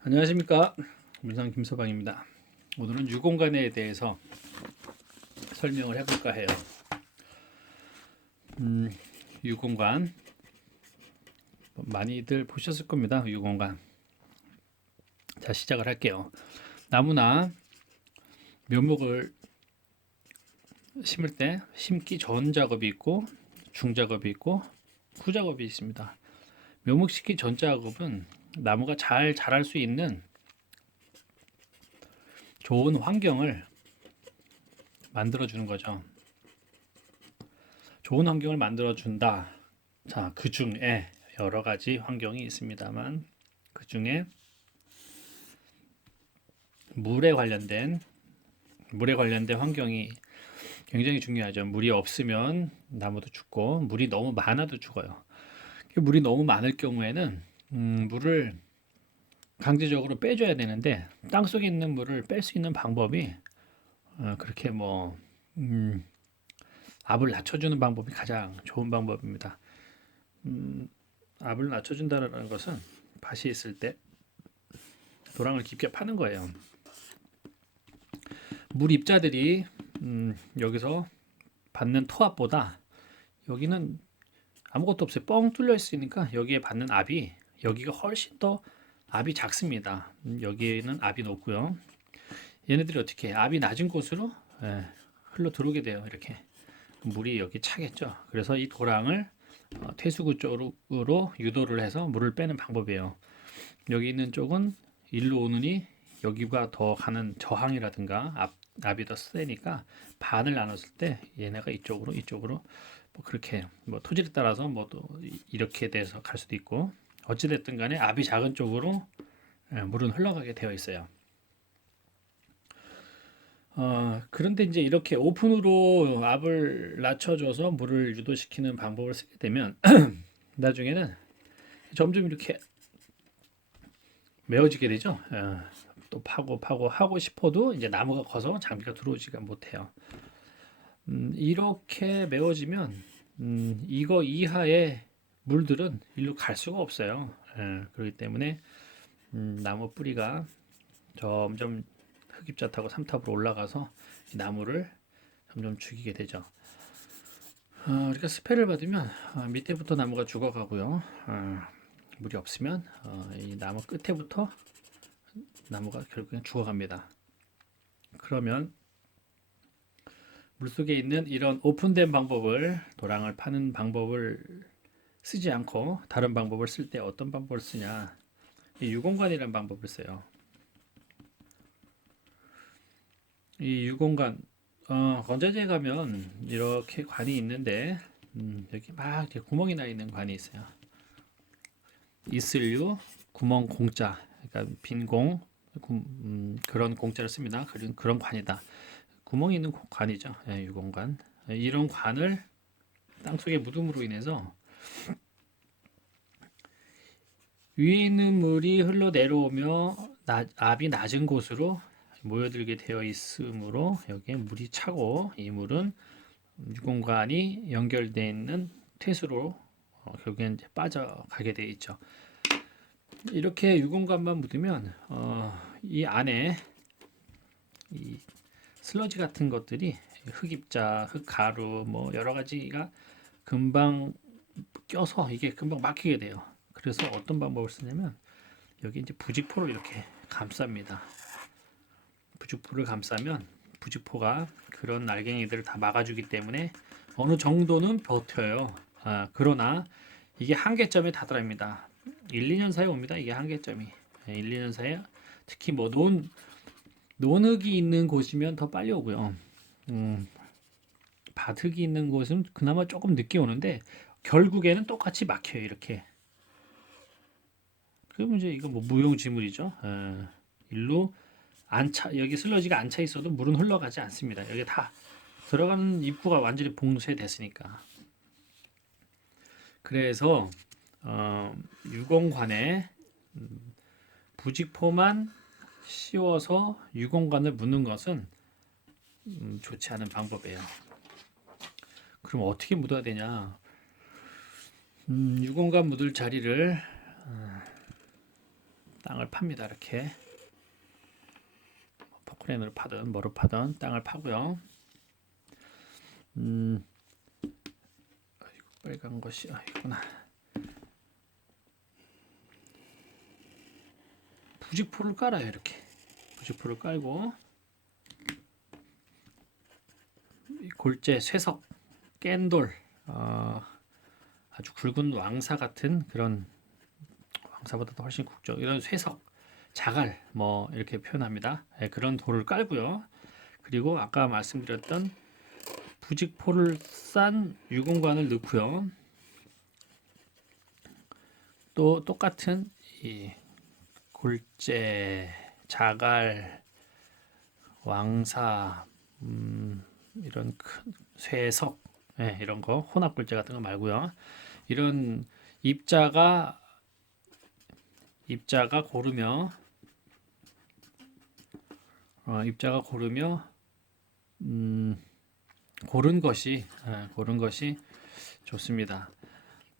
안녕하십니까, 문상 김서방입니다. 오늘은 유공간에 대해서 설명을 해볼까 해요. 유공간 많이들 보셨을 겁니다. 유공간. 자, 시작을 할게요. 나무나 묘목을 심을 때 심기 전 작업이 있고 중 작업이 있고 후 작업이 있습니다. 묘목 심기 전 작업은 나무가 잘 자랄 수 있는 좋은 환경을 만들어 주는 거죠. 좋은 환경을 만들어 준다. 자, 그 중에 여러 가지 환경이 있습니다만 그 중에 물에 관련된 환경이 굉장히 중요하죠. 물이 없으면 나무도 죽고 물이 너무 많아도 죽어요. 물이 너무 많을 경우에는 물을 강제적으로 빼줘야 되는데 땅속에 있는 물을 뺄 수 있는 방법이 그렇게 음, 압을 낮춰주는 방법이 가장 좋은 방법입니다. 압을 낮춰준다는 것은 밭이 있을 때 도랑을 깊게 파는 거예요. 물 입자들이 여기서 받는 토압보다 여기는 아무것도 없어요. 뻥 뚫려 있으니까 여기에 받는 압이 여기가 훨씬 더 압이 작습니다. 여기는 압이 높고요. 얘네들이 어떻게 압이 낮은 곳으로 흘러 들어오게 돼요. 이렇게 물이 여기 차겠죠. 그래서 이 도랑을 퇴수구 쪽으로 유도를 해서 물을 빼는 방법이에요. 여기 있는 쪽은 일로 오느니 여기가 더 가는 저항이라든가 압이 더 세니까 반을 나눴을 때 얘네가 이쪽으로 뭐 그렇게 뭐 토질에 따라서 뭐 또 이렇게 돼서 갈 수도 있고 어찌 됐든 간에 압이 작은 쪽으로 물은 흘러가게 되어 있어요. 그런데 이제 이렇게 오픈으로 압을 낮춰줘서 물을 유도시키는 방법을 쓰게 되면 나중에는 점점 이렇게 메어지게 되죠. 또 파고 하고 싶어도 이제 나무가 커서 장비가 들어오지가 못해요. 이렇게 메워지면 이거 이하의 물들은 일로 갈 수가 없어요. 그렇기 때문에 나무 뿌리가 점점 흑입자 타고 삼탑으로 올라가서 나무를 점점 죽이게 되죠. 우리가 스패를 받으면 밑에부터 나무가 죽어가고요. 물이 없으면 이 나무 끝에부터 나무가 결국엔 죽어갑니다. 그러면 물속에 있는 이런 오픈된 방법을 도랑을 파는 방법을 쓰지 않고 다른 방법을 쓸 때 어떤 방법을 쓰냐? 이 유공관이라는 방법을 써요. 이 유공관 건자재에 가면 이렇게 관이 있는데 여기 막 이렇게 구멍이 나 있는 관이 있어요. 이슬류 구멍 공짜, 그러니까 빈공 그런 공짜를 씁니다. 그런 관이다. 구멍이 있는 관이죠. 유공관. 이런 관을 땅속에 묻음으로 인해서 위에 있는 물이 흘러내려오며 압이 낮은 곳으로 모여들게 되어 있으므로 여기에 물이 차고 이 물은 유공관이 연결되어 있는 퇴수로 결국엔 이제 빠져가게 되어 있죠. 이렇게 유공관만 묻으면 이 안에 이 슬러지 같은 것들이 흑입자, 흑가루 뭐 여러 가지가 금방 껴서 이게 금방 막히게 돼요. 그래서 어떤 방법을 쓰냐면 여기 이제 부직포를 이렇게 감쌉니다. 부직포를 감싸면 부직포가 그런 날갱이들을 다 막아주기 때문에 어느 정도는 버텨요. 그러나 이게 한계점에 다다릅니다. 1, 2년 사이에 옵니다. 이게 한계점이. 1, 2년 사이에 특히 뭐 논흙이 있는 곳이면 더 빨리 오고요. 밭흙이 있는 곳은 그나마 조금 늦게 오는데 결국에는 똑같이 막혀요. 이렇게. 그러면 이제 이거 뭐 무용지물이죠. 일로 여기 슬러지가 안 차 있어도 물은 흘러가지 않습니다. 여기 다 들어가는 입구가 완전히 봉쇄됐으니까. 그래서 유공관에 부직포만 씌워서 유공관을 묻는 것은 좋지 않은 방법이에요. 그럼 어떻게 묻어야 되냐? 유공관 묻을 자리를 땅을 팝니다. 이렇게 포크레인으로 파든 뭐로 파든 땅을 파고요. 빨간 것이 있구나. 부직포를 깔아요. 이렇게 부직포를 깔고 골재, 쇠석, 깬돌, 아주 굵은 왕사 같은 그런, 왕사보다도 훨씬 굵죠. 이런 쇠석, 자갈 뭐 이렇게 표현합니다. 네, 그런 돌을 깔고요. 그리고 아까 말씀드렸던 부직포를 싼 유공관을 넣고요. 또 똑같은 이 골재, 자갈, 왕사, 이런 큰 쇠석, 이런 거 혼합 골재 같은 거 말고요. 이런 입자가 고르며 고른 것이 좋습니다.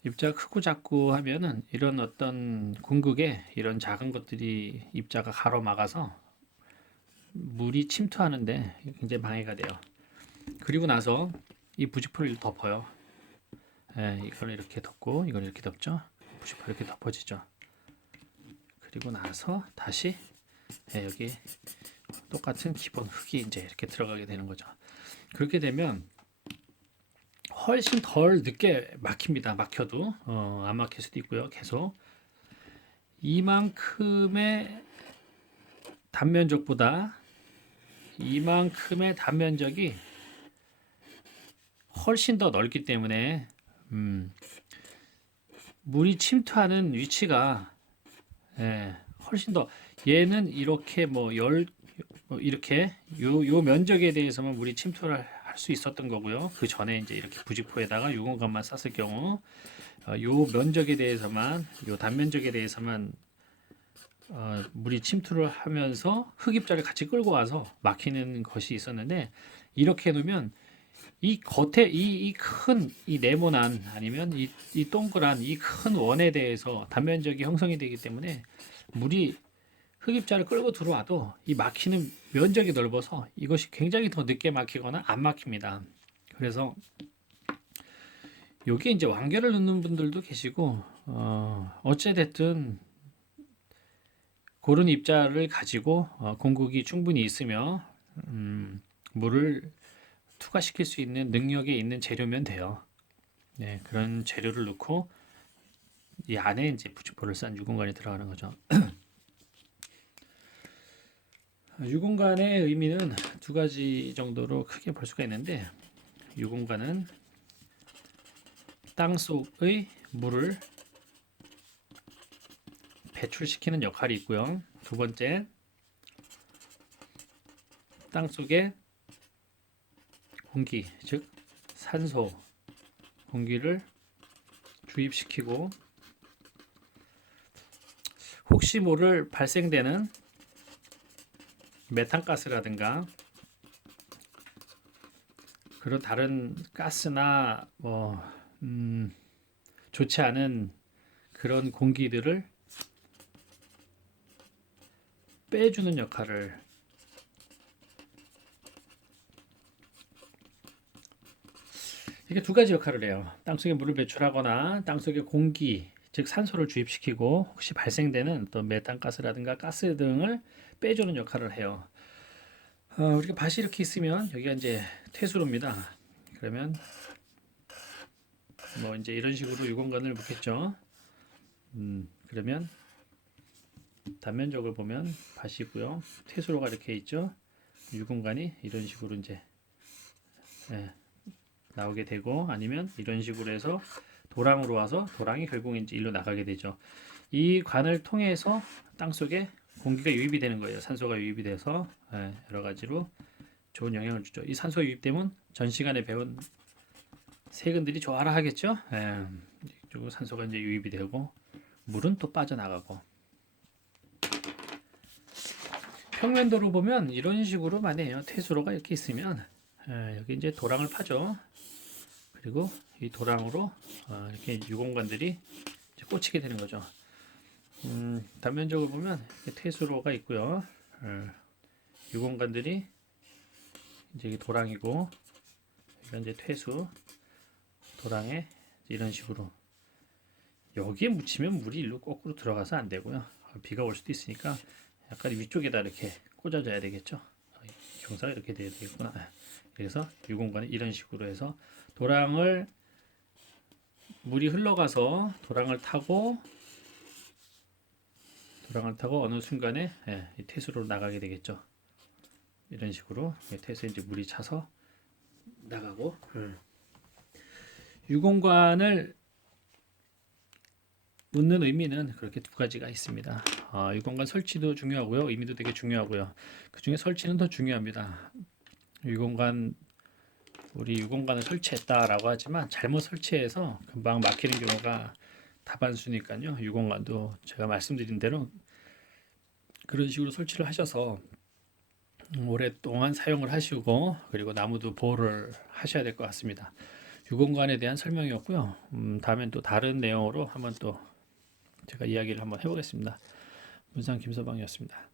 입자가 크고 작고 하면은 이런 어떤 궁극에 이런 작은 것들이 입자가 가로막아서 물이 침투하는데 굉장히 방해가 돼요. 그리고 나서 이 부직포를 덮어요. 이걸 이렇게 덮고 이걸 이렇게 덮죠. 부직포 이렇게 덮어지죠. 그리고 나서 다시 여기 똑같은 기본 흙이 이제 이렇게 들어가게 되는 거죠. 그렇게 되면 훨씬 덜 늦게 막힙니다. 막혀도 안 막힐 수도 있고요. 계속 이만큼의 단면적보다 이만큼의 단면적이 훨씬 더 넓기 때문에 물이 침투하는 위치가 훨씬 더, 얘는 이렇게 이렇게 요 면적에 대해서만 물이 침투를 할 수 있었던 거고요. 그 전에 이제 이렇게 부직포에다가 유공관만 쌌을 경우 요 면적에 대해서만, 요 단면적에 대해서만 물이 침투를 하면서 흙입자를 같이 끌고 와서 막히는 것이 있었는데, 이렇게 해놓으면 이 겉에 이 큰 이 네모난, 아니면 이 동그란 이 큰 원에 대해서 단면적이 형성이 되기 때문에 물이 흙입자를 끌고 들어와도 이 막히는 면적이 넓어서 이것이 굉장히 더 늦게 막히거나 안 막힙니다. 그래서 여기 이제 완결을 넣는 분들도 계시고, 어찌 됐든 고른 입자를 가지고 공급이 충분히 있으며 물을 투과시킬 수 있는 능력이 있는 재료면 돼요. 네, 그런 재료를 넣고 이 안에 이제 부직포를 싼 유공관이 들어가는 거죠. 유공관의 의미는 두 가지 정도로 크게 볼 수가 있는데, 유공관은 땅 속의 물을 배출시키는 역할이 있고요. 두 번째, 땅 속에 공기, 즉 산소, 공기를 주입시키고 혹시 모를 발생되는 메탄가스라든가 그런 다른 가스나 좋지 않은 그런 공기들을 빼주는 역할을, 이게 두 가지 역할을 해요. 땅속에 물을 배출하거나 땅속에 공기, 즉 산소를 주입시키고 혹시 발생되는 또 메탄가스라든가 가스 등을 빼주는 역할을 해요. 우리가 밭이 이렇게 있으면 여기가 이제 퇴수로입니다. 그러면 뭐 이제 이런 식으로 유공관을 묻겠죠. 그러면 단면적을 보면 밭이고요. 퇴수로가 이렇게 있죠. 유공관이 이런 식으로 이제 나오게 되고, 아니면 이런 식으로 해서 도랑으로 와서 도랑이 결국 이제 일로 나가게 되죠. 이 관을 통해서 땅 속에 공기가 유입이 되는 거예요. 산소가 유입이 돼서 여러 가지로 좋은 영향을 주죠. 이 산소 유입되면 전 시간에 배운 세균들이 좋아라 하겠죠. 그리고 산소가 이제 유입이 되고 물은 또 빠져나가고. 평면도로 보면 이런 식으로 많이 해요. 퇴수로가 이렇게 있으면 여기 이제 도랑을 파죠. 그리고 이 도랑으로 이렇게 유공관들이 이제 꽂히게 되는 거죠. 단면적으로 보면 이렇게 퇴수로가 있고요. 유공관들이 이제 이게 도랑이고, 이건 이제 퇴수, 도랑에 이런 식으로 여기에 묻히면 물이 일로 거꾸로 들어가서 안 되고요. 비가 올 수도 있으니까 약간 위쪽에다 이렇게 꽂아줘야 되겠죠. 경사가 이렇게 돼야 되겠구나. 그래서 유공관을 이런 식으로 해서 도랑을 물이 흘러가서 도랑을 타고 어느 순간에 이 퇴수로 나가게 되겠죠. 이런 식으로 퇴수에 이제 물이 차서 나가고 유공관을 묻는 의미는 그렇게 두 가지가 있습니다. 유공관 설치도 중요하고요. 의미도 되게 중요하고요. 그 중에 설치는 더 중요합니다. 우리 유공관을 설치했다라고 하지만 잘못 설치해서 금방 막히는 경우가 다반수니까요. 유공관도 제가 말씀드린 대로 그런 식으로 설치를 하셔서 오랫동안 사용을 하시고 그리고 나무도 보호를 하셔야 될 것 같습니다. 유공관에 대한 설명이었고요. 다음엔 또 다른 내용으로 한번 또 제가 이야기를 한번 해보겠습니다. 문상 김서방이었습니다.